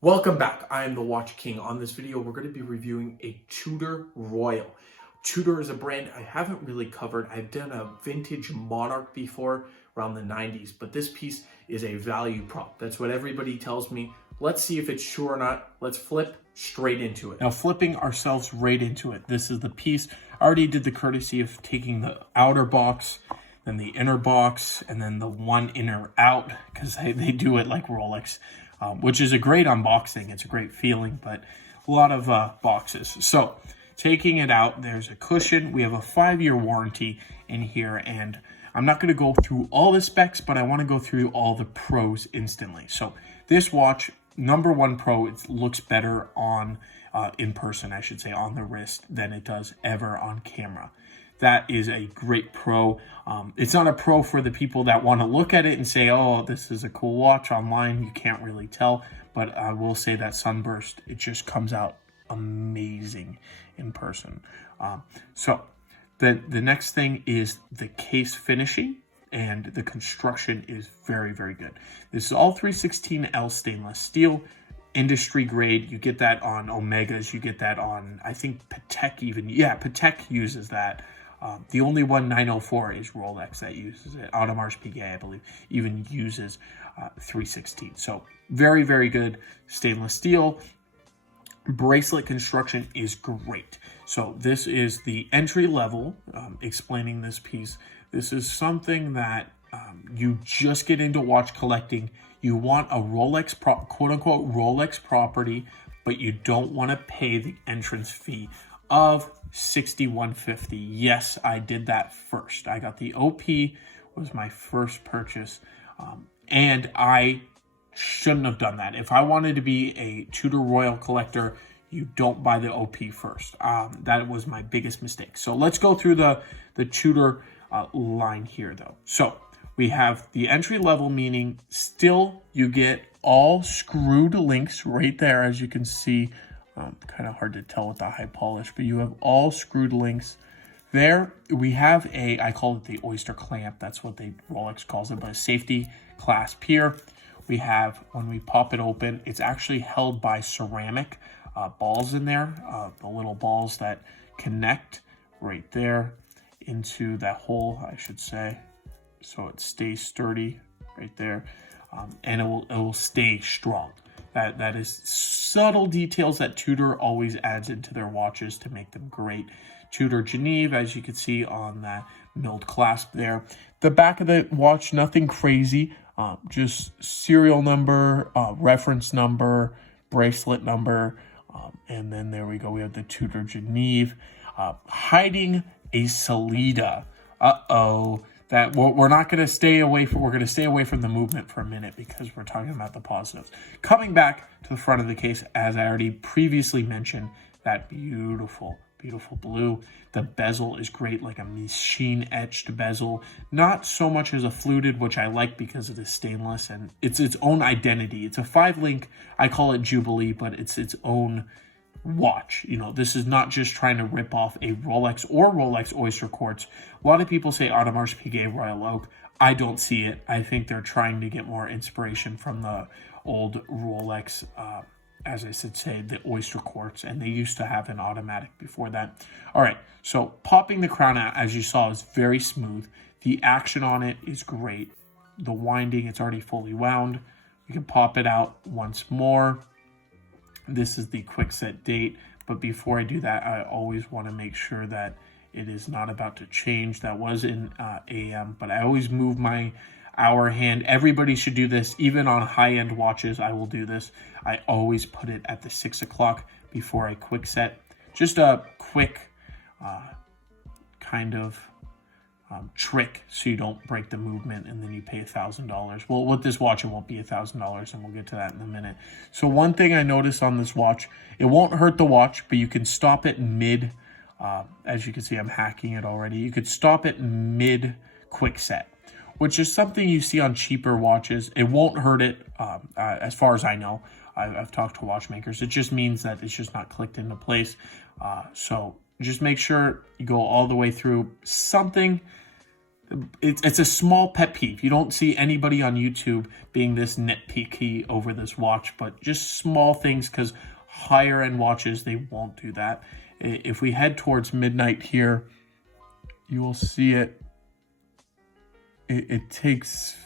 Welcome back. I am the Watch King. On this video, we're going to be reviewing a Tudor Royal. Tudor is a brand I haven't really covered. I've done a vintage Monarch before around the 90s, but this piece is a value prop. That's what everybody tells me. Let's see if it's true or not. Let's flip straight into it. Now, flipping ourselves right into it. This is the piece. I already did the courtesy of taking the outer box, then the inner box, and then the one inner out, because they do it like Rolex. Which is a great unboxing. It's a great feeling, but a lot of boxes. So taking it out, there's a cushion. We have a 5-year warranty in here, and I'm not going to go through all the specs, but I want to go through all the pros instantly. So this watch, #1 pro, it looks better on in person, I should say, on the wrist than it does ever on camera. That is a great pro. It's not a pro for the people that want to look at it and say, oh, this is a cool watch. Online, you can't really tell. But I will say that sunburst, it just comes out amazing in person. So the next thing is the case finishing, and the construction is very, very good. This is all 316L stainless steel. Industry grade. You get that on Omegas. You get that on, I think, Patek even. Yeah, Patek uses that. The only one, 904, is Rolex that uses it. Audemars Piguet, I believe, even uses 316. So very, very good stainless steel. Bracelet construction is great. So this is the entry level, explaining this piece. This is something that you just get into watch collecting. You want a Rolex, quote-unquote Rolex property, but you don't want to pay the entrance fee of $61.50. Yes, I did that first. I got the OP, was my first purchase, and I shouldn't have done that. If I wanted to be a Tudor Royal collector, you don't buy the OP first. That was my biggest mistake. So let's go through the Tudor line here, though. So we have the entry level, meaning still you get all screwed links right there, as you can see. Kind of hard to tell with the high polish, but you have all screwed links there. We have I call it the oyster clamp. That's what Rolex calls it, but a safety clasp here. We have, when we pop it open, it's actually held by ceramic balls in there, the little balls that connect right there into that hole, I should say. So it stays sturdy right there, and it will stay strong. That is subtle details that Tudor always adds into their watches to make them great. Tudor Geneve, as you can see on that milled clasp there. The back of the watch, nothing crazy, just serial number, reference number, bracelet number, and then there we go. We have the Tudor Geneve, hiding a Sellita. That we're not going to stay away from. We're going to stay away from the movement for a minute because we're talking about the positives. Coming back to the front of the case, as I already previously mentioned, that beautiful, beautiful blue. The bezel is great, like a machine etched bezel. Not so much as a fluted, which I like because it is stainless and it's its own identity. It's a 5-link. I call it Jubilee, but it's its own watch. You know, this is not just trying to rip off a Rolex or Rolex Oyster Quartz. A lot of people say Audemars Piguet Royal Oak. I don't see it. I think they're trying to get more inspiration from the old Rolex, as I said, say the Oyster Quartz, and they used to have an automatic before that. All right, so popping the crown out, as you saw, is very smooth. The action on it is great. The winding, it's already fully wound. You can pop it out once more. This is the quick set date, but before I do that, I always want to make sure that it is not about to change. That was in AM, but I always move my hour hand. Everybody should do this. Even on high-end watches, I will do this. I always put it at the 6 o'clock before I quick set. Just a quick kind of trick so you don't break the movement and then you pay $1,000. Well, with this watch, it won't be $1,000, and we'll get to that in a minute. So one thing I noticed on this watch, it won't hurt the watch, but you can stop it mid. As you can see, I'm hacking it already. You could stop it mid quick set, which is something you see on cheaper watches. It won't hurt it, as far as I know. I've talked to watchmakers. It just means that it's just not clicked into place. So just make sure you go all the way through. Something It's a small pet peeve. You don't see anybody on YouTube being this nitpicky over this watch, but just small things, because higher end watches, they won't do that. If we head towards midnight here, you will see it. It takes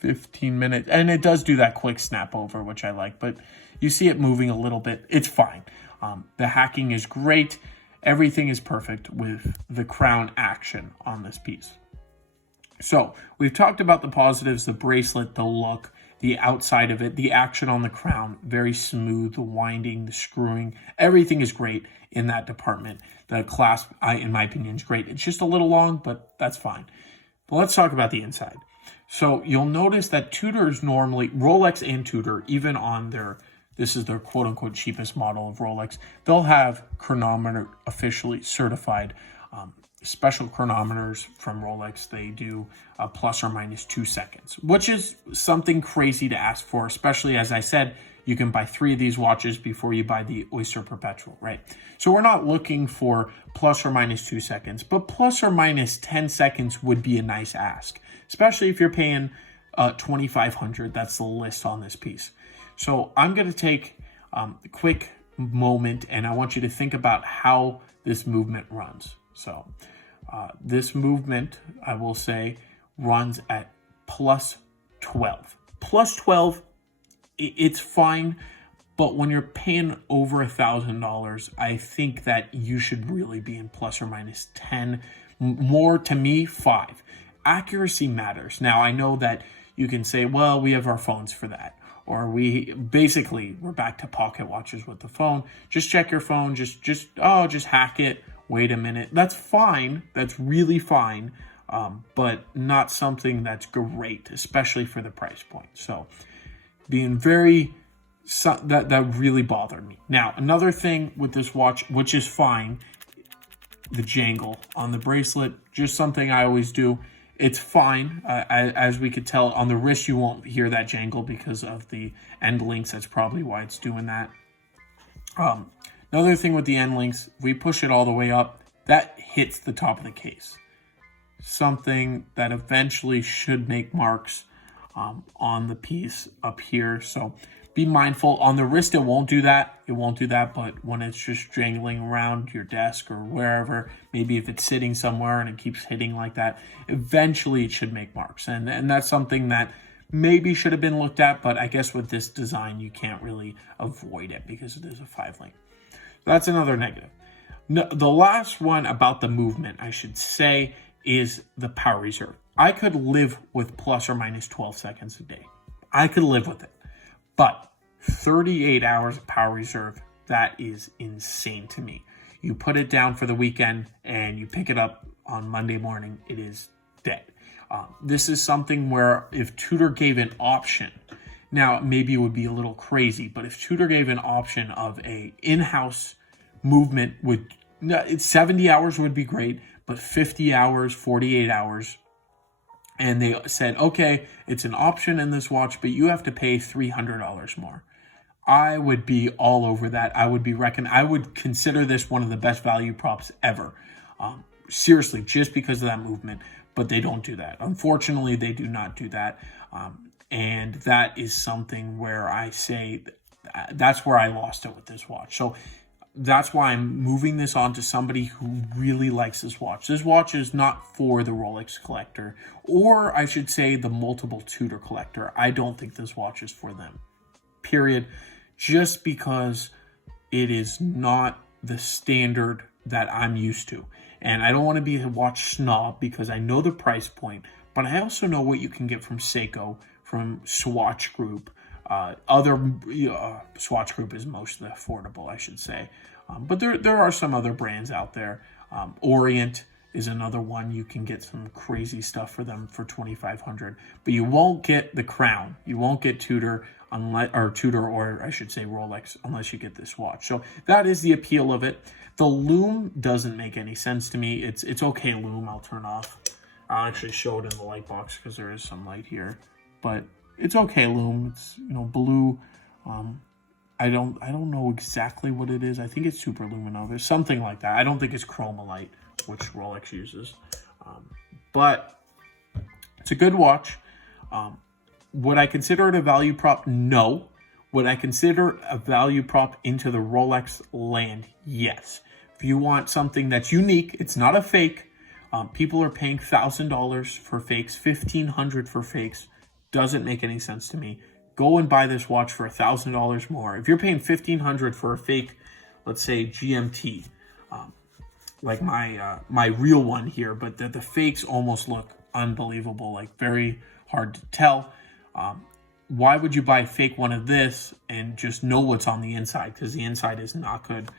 15 minutes, and it does do that quick snap over, which I like, but you see it moving a little bit. It's fine. The hacking is great. Everything is perfect with the crown action on this piece. So we've talked about the positives, the bracelet, the look, the outside of it, the action on the crown, very smooth, the winding, the screwing, everything is great in that department. The clasp, in my opinion, is great. It's just a little long, but that's fine. But let's talk about the inside. So you'll notice that Tudor's normally, Rolex and Tudor, even on their, this is their quote unquote cheapest model of Rolex, they'll have chronometer officially certified. Special chronometers from Rolex, they do plus or minus 2 seconds, which is something crazy to ask for, especially, as I said, you can buy 3 of these watches before you buy the Oyster Perpetual, right? So we're not looking for plus or minus 2 seconds, but plus or minus 10 seconds would be a nice ask, especially if you're paying $2,500. That's the list on this piece. So I'm going to take a quick moment, and I want you to think about how this movement runs. So this movement, I will say, runs at plus 12. Plus 12, it's fine, but when you're paying over $1,000, I think that you should really be in plus or minus 10. More, to me, 5. Accuracy matters. Now, I know that you can say, well, we have our phones for that. Or we're back to pocket watches with the phone. Just check your phone. Just hack it. Wait a minute. That's fine. That's really fine. But not something that's great, especially for the price point. So being that really bothered me. Now, another thing with this watch, which is fine, the jangle on the bracelet, just something I always do. It's fine. As we could tell on the wrist, you won't hear that jangle because of the end links. That's probably why it's doing that. Another thing with the end links, we push it all the way up, that hits the top of the case. Something that eventually should make marks on the piece up here. So be mindful. On the wrist, it won't do that. It won't do that, but when it's just jangling around your desk or wherever, maybe if it's sitting somewhere and it keeps hitting like that, eventually it should make marks. And that's something that maybe should have been looked at, but I guess with this design, you can't really avoid it because it is a 5-link. That's another negative. No, the last one about the movement, I should say, is the power reserve. I could live with plus or minus 12 seconds a day. I could live with it. But 38 hours of power reserve, that is insane to me. You put it down for the weekend and you pick it up on Monday morning, it is dead. This is something where if Tudor gave an option, now maybe it would be a little crazy, but if Tudor gave an option of a in-house movement with 70 hours would be great, but 50 hours, 48 hours, and they said, okay, it's an option in this watch, but you have to pay $300 more. I would be all over that. I would consider this one of the best value props ever. Seriously, just because of that movement, but they don't do that. Unfortunately, they do not do that. And that is something where I say that's where I lost it with this watch. So that's why I'm moving this on to somebody who really likes this watch. This watch is not for the Rolex collector, or I should say the multiple Tudor collector. I don't think this watch is for them, period. Just because it is not the standard that I'm used to. And I don't want to be a watch snob because I know the price point, but I also know what you can get from Seiko, from Swatch Group. Swatch Group is most affordable, I should say. But there are some other brands out there. Orient is another one. You can get some crazy stuff for them for $2,500. But you won't get the Crown. You won't get Tudor, or I should say Rolex, unless you get this watch. So that is the appeal of it. The lume doesn't make any sense to me. It's okay lume. I'll turn off. I'll actually show it in the light box because there is some light here. But it's okay lume. It's blue. I don't know exactly what it is. I think it's super lumino. There's something like that. I don't think it's chromalite, which Rolex uses. but it's a good watch. Would I consider it a value prop? No. Would I consider a value prop into the Rolex land? Yes. If you want something that's unique, it's not a fake. People are paying $1,000 for fakes, $1,500 for fakes. Doesn't make any sense to me. Go and buy this watch for $1,000 more. If you're paying $1,500 for a fake, let's say GMT, like my real one here, but the fakes almost look unbelievable, like very hard to tell. Why would you buy a fake one of this and just know what's on the inside? Because the inside is not good.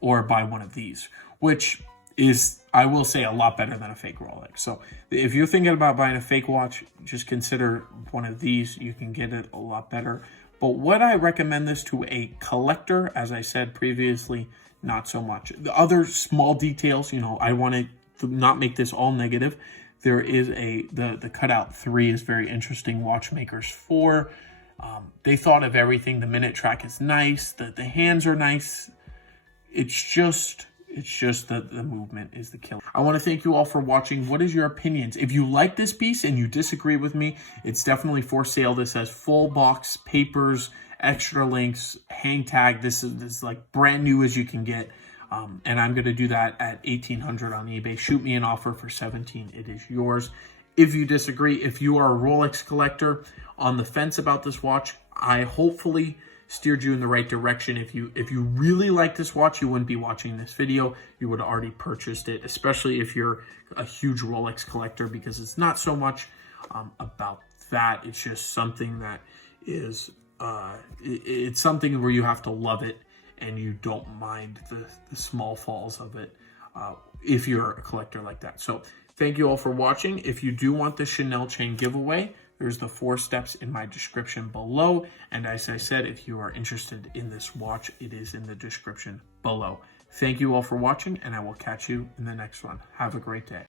Or buy one of these, which is, I will say, a lot better than a fake Rolex. So if you're thinking about buying a fake watch, just consider one of these. You can get it a lot better. But would I recommend this to a collector? As I said previously, not so much. The other small details, I want to not make this all negative. There is the Cutout 3 is very interesting. Watchmakers 4. They thought of everything. The minute track is nice. The hands are nice. It's just that the movement is the killer. I want to thank you all for watching. What is your opinions? If you like this piece and you disagree with me, it's definitely for sale. This has full box, papers, extra links, hang tag. This is like brand new as you can get. And I'm going to do that at $1,800 on eBay. Shoot me an offer for $17. It is yours. If you disagree, if you are a Rolex collector on the fence about this watch, I hopefully steered you in the right direction. If you really like this watch, you wouldn't be watching this video. You would have already purchased it, especially if you're a huge Rolex collector, because it's not so much about that. It's just something that is, it's something where you have to love it and you don't mind the small falls of it if you're a collector like that. So thank you all for watching. If you do want the Chanel chain giveaway, there's the 4 steps in my description below. And as I said, if you are interested in this watch, it is in the description below. Thank you all for watching, and I will catch you in the next one. Have a great day.